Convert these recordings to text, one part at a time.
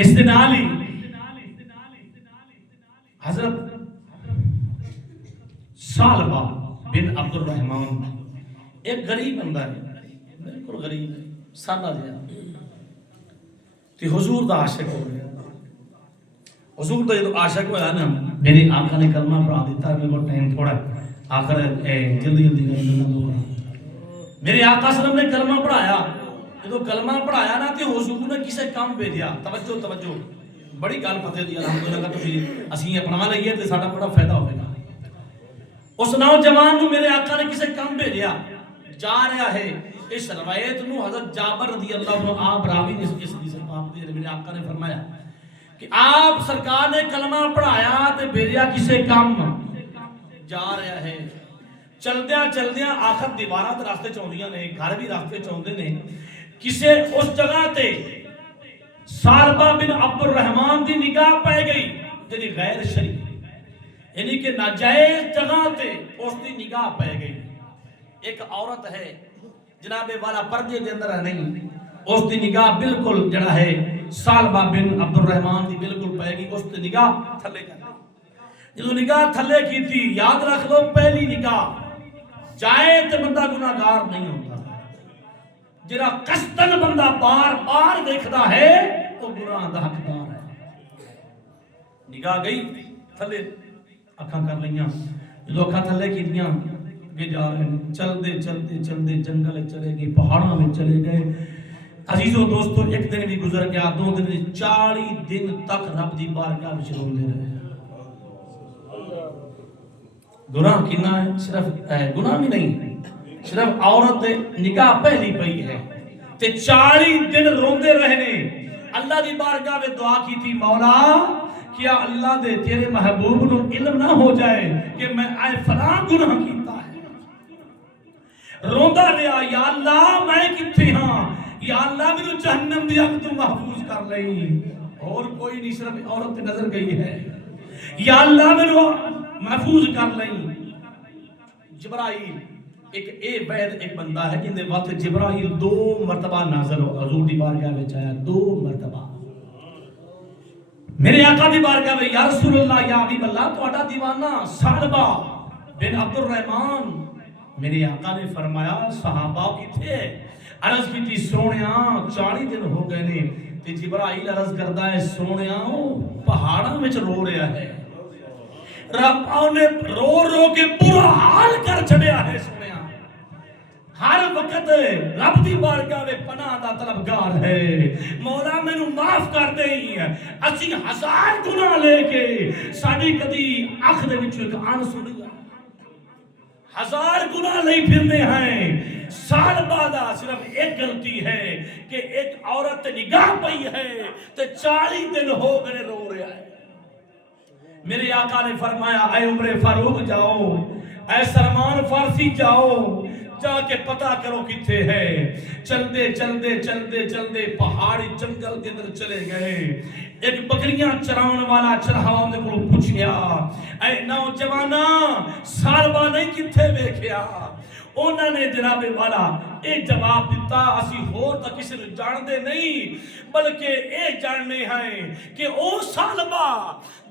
اس دن علی حضرت ثعلبہ بن عبد الرحمن ایک غریب بندہ ہے، بالکل غریب ہے، سادہ جہا تے حضور دا عاشق ہو گیا۔ حضور دا جدو عاشق ہوا نا، میرے آقا نے کلمہ پڑھا دیتا ہے، میرے کو ٹائم تھوڑا آخر جلدی جلدی میرے آقا صلی اللہ علیہ وسلم نے کلمہ پڑھایا۔ جدو کلمہ پڑھایا نا تے حضور نے کسے کام بھیجیا۔ توجہ بڑی گل پتے دی الحمدللہ کا تسی اسی اپنا لئیے تے ساڈا بڑا فائدہ ہوے گا۔ اس نوجوان نو میرے آقا نے کسے کام بھیجیا، جا رہا ہے۔ اس روایت نو حضرت جابر رضی اللہ عنہ آپ راوی نے اس حدیث پاک دے میرے آقا نے فرمایا کہ آپ سرکار نے کلمہ پڑھایا تے بھیجیا کسے کام، جا رہا ہے۔ چلدیاں آخر دیواراں تے راستے چوندیاں نے، گھر بھی راستے چوندے نے، کسے اس جگہ تے ثعلبہ بن عبد الرحمن دی نگاہ پہ گئی جنی غیر شرعی، یعنی کہ ناجائز جگہ تے اس دی نگاہ پہ گئی۔ ایک عورت ہے جناب والا پردے دے اندر نہیں، اس دی نگاہ بالکل جڑا ہے ثعلبہ بن عبد الرحمن دی بالکل پہ گئی، اس دی نگاہ تھلے کر دی۔ جدو نگاہ تھلے کی تھی، یاد رکھ لو پہلی نگاہ جائے تے بندہ گناہگار نہیں ہوتا، جڑا قصدن بندہ بار بار دیکھدا ہے وہ گناہ دا حقدار ہے۔ نگاہ گئی تھلے، اکھاں کر لیاں، جدو اکھاں تھلے کیتیاں کہ جا رہے ہیں، چلدے جنگل چلے گئے، پہاڑاں میں چلے گئے۔ عزیزو دوستو ایک دن بھی گزر گیا، 2 دن، 40 دن تک رب دی بارگاہ وچ روندے رہے۔ گناہ کنا ہے؟ صرف گناہ بھی نہیں، صرف عورت نگاہ پہلی پئی ہے تے 40 دن روندے رہنے۔ اللہ دی بارگاہ میں دعا کی تھی، مولا کیا اللہ دے تیرے محبوب نو علم نہ ہو جائے کہ میں آئے فلاں گناہ کیتا ہے۔ روندہ رہا، یا اللہ میں کتھے ہاں، یا اللہ میں جہنم دی اگ تو محفوظ کر لئی، اور کوئی نہیں، صرف عورت تے نظر گئی ہے، یا اللہ میں محفوظ کر لئی۔ جبرائیل ایک بندہ ہے جن دے وقت جبرائیل 2 مرتبہ نازل ہو، حضور دی بارگاہ میں آیا 2 مرتبہ۔ میرے آقا دی بارگاہ میں، یا رسول اللہ، یا حبیب اللہ، تہاڈا دیوانہ ثعلبہ بن عبد الرحمن۔ میرے آقا نے فرمایا صحابہ کتھے؟ عرض کی تھی سونیاں 40 دن ہو گئے نے تے جبرائیل عرض کردا ہے سونیاں پہاڑاں وچ رو رہا ہے، رب نے رو کے برا حال کر چھڑیا ہے۔ سنیا ہر وقت رب دی بارگاہ میں پناہ دا طلبگار ہے، مولا مینوں معاف کر دیں، اسی 1000 گناہ لے کے ساڈی کدی اکھ دے وچ ایک آنسو نہیں آیا، 1000 گناہ لے پھرنے ہیں۔ ثعلبہ دا صرف ایک غلطی ہے کہ ایک عورت نگاہ پئی ہے تے 40 دن ہو گئے رو رہا ہے۔ میرے آقا نے فرمایا اے عمر فاروق جاؤ، اے سلمان فارسی جاؤ، جا کے پتہ کرو کتھے ہے۔ چلدے پہاڑی جنگل کے اندر چلے گئے۔ ایک بکریاں چراؤن والا چرہاوا دے کولوں پوچھیا اے نوجوانا ثعلبہ نہیں کتھے ویکھیا؟ انہوں نے جناب والا اے جواب دیتا، اسی ہور تا کسی نے جاندے نہیں بلکہ اے جاننے ہیں کہ او ثعلبہ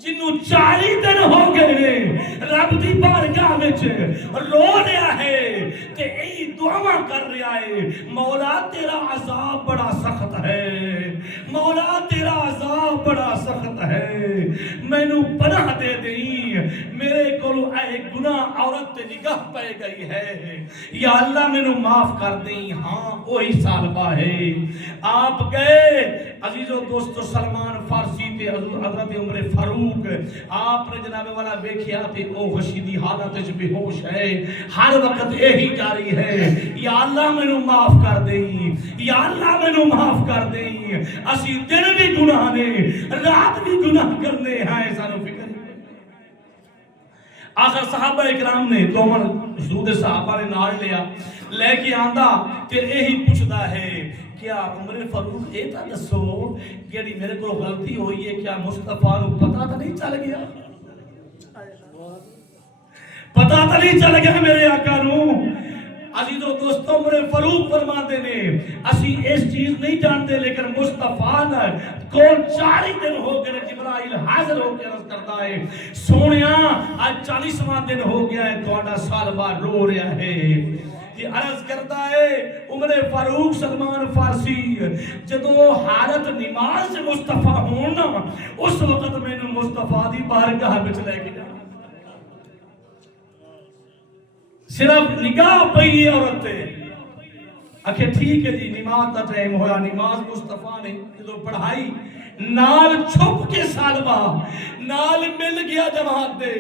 جنوں 40 دن ہو گئے رب دی بارگاہ وچ رو رہا ہے تے اے دعاواں کر رہا ہے، مولا تیرا عذاب بڑا سخت ہے، مولا تیرا عذاب بڑا سخت ہے، مینوں پناہ دے دیں، میرے کولوں اے گناہ عورت تے نگاہ پہ گئی ہے، یا اللہ مینوں معاف کر دیں۔ ہاں وہی ثعلبہ ہے۔ آپ گئے عزیزو دوستو، سلمان فارسی تے حضرت عمر فاروق، آپ نے جناب والا ویکھیا تے او غشیدی حالت وچ بے ہوش ہے، ہر وقت یہی جاری ہے، یا اللہ مینوں معاف کر دیں، یا اللہ مینوں معاف کر دیں، اسی دن بھی گناہ نے رات بھی گناہ کرنے ہیں، سانو فکر آخر صحابہ اکرام نے دومن حضور صحابہ نے نال لیا لے کے آندا تے یہی پوچھدا ہے کیا عمر فاروق اے تا دسو جیڑی میرے کو غلطی ہوئی ہے کیا مصطفیٰ نو پتہ تو نہیں چل گیا؟ پتہ تو نہیں چل گیا میرے آقا نو؟ عزیزو دوستوں میرے فاروق فرماتے نے اسی اس چیز نہیں جانتے لیکن مصطفیٰ نے کول 40 دن ہو گئے جبرائیل حاضر ہو کے عرض کرتا ہے سونیا آج 40واں دن ہو گیا ہے تہاڈا سال بعد رو رہا ہے یہ عرض کرتا ہے عمر فاروق سلمان فارسی جدو حالت نماز سے مصطفیٰ ہونا اس وقت میں نے مصطفیٰ دی بارگاہ وچ لے کے جانا صرف نگاہ پئی عورت تے آکھے ٹھیک ہے جی نماز دا ٹائم ہویا نماز مصطفیٰ نے جدو پڑھائی نال چھپ کے سالبہ نال مل گیا جماعت دے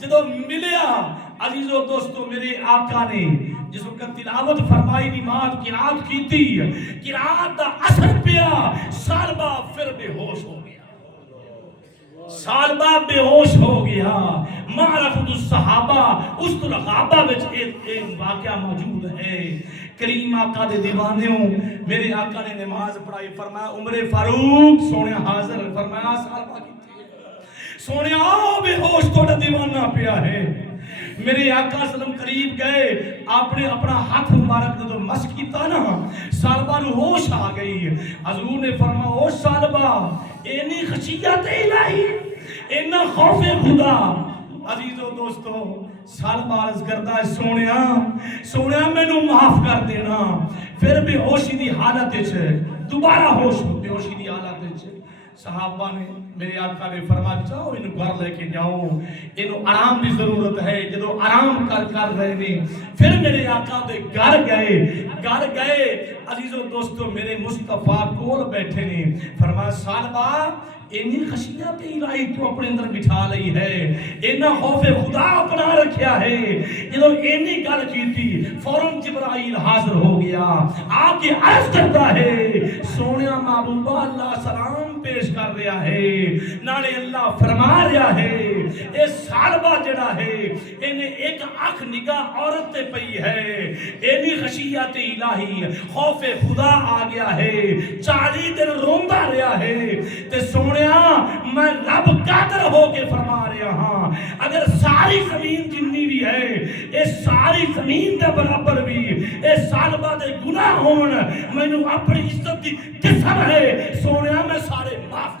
جدو ملیا عزیزو دوستو میرے آقا نے جس وقت تلاوت فرمائی نماز قرات کی تھی قرات دا اثر پیا سالبہ پھر بے ہوش ہو گیا سالبہ بے ہوش ہو گیا معرفت الصحابہ اس الغابہ وچ ایک واقعہ موجود ہے کریم آقا دے دیوانیوں میرے آقا نے نماز پڑھائی فرمایا عمر فاروق سونے حاضر فرمایا سالبہ کی سونے آؤ بے ہوش توڑا دیوانہ پیا ہے میرے آقا سلم قریب گئے آپ نے اپنا ہاتھ مبارک جو مس کیتا نا سالبہ نو ہوش آ گئی حضور نے فرمایا او سالبہ اینی خشیت الہی اینا خوف خدا عزیزو دوستو سالبہ عرض کرتا ہے سونیا میں نو معاف کر دینا پھر بے ہوشی دی حالت ہے دوبارہ ہوش بے ہوشی دی حالت ہے صحابہ نے میرے آقا نے فرمایا جاؤ انہوں گھر لے کے جاؤ انہوں آرام بھی ضرورت ہے جدو آرام کر رہے نے پھر میرے آقا دے گھر گئے عزیزو دوستو میرے مصطفیٰ کول بیٹھے نے فرمایا سالبہ اینی خشیت الہی تو اپنے اندر بٹھا لئی ہے اینا خوف خدا اپنا رکھیا ہے جدو اینی گل کی تھی فوراں جبرائیل حاضر ہو گیا آپ کی عرض کرتا ہے سونیا محبوبہ اللہ سلام پیش کر رہا ہے نالے اللہ فرما رہا ہے اے سالبہ جڑا ہے انہیں ایک آنکھ نگاہ عورت تے پئی ہے اینی خشیت الہی خوف خدا آ گیا ہے 40 دن روندہ رہا ہے تے سونے میں رب قادر ہو کے فرما رہا ہاں اگر ساری زمین جنی بھی ہے اے ساری زمین دے برابر بھی اے سالبہ دے گناہ ہون میں نو اپنی عزت دی قسم ہے سونیا میں سارے معاف